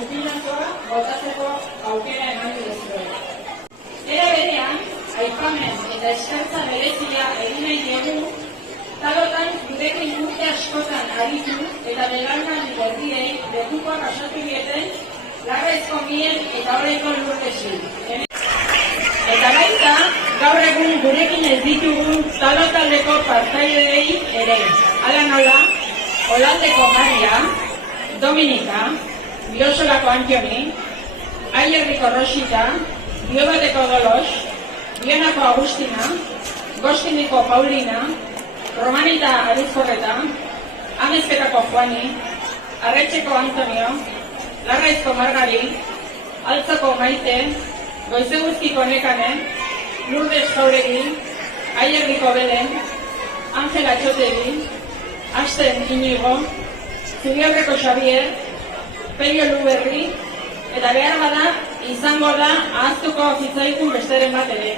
supinazoa botatzeko aukera eman duzue. Era berean, aipamen eta eskertza berezia egin nahi diogu, talotan gurekin urte askotan aritu eta belaunaldi berriei lekukoa pasatu dieten Larraizko Mien eta Oraiko Lurtesi. Eta baita, gaur egun gurekin ez ditugun talotaldeko partaideei ere. Hala nola, Holandeko Maria, Dominika, Biosolako Antioni, Aierriko Rosita, Biobateko Dolos, Bionako Agustina, Gostiniko Paulina, Romanita Aruzkorreta, Amezketako Juani, Arretxeko Antonio, Larraizko Margari, Altzako Maite, Goizeguzkiko Nekane, Lourdes Jauregi, Aierriko Belen, Angela Txotegi, Asten Inigo, Zubiaurreko Xavier, Pelio Luberri, eta behar bada izango da ahaztuko zitzaikun besteren bat ere.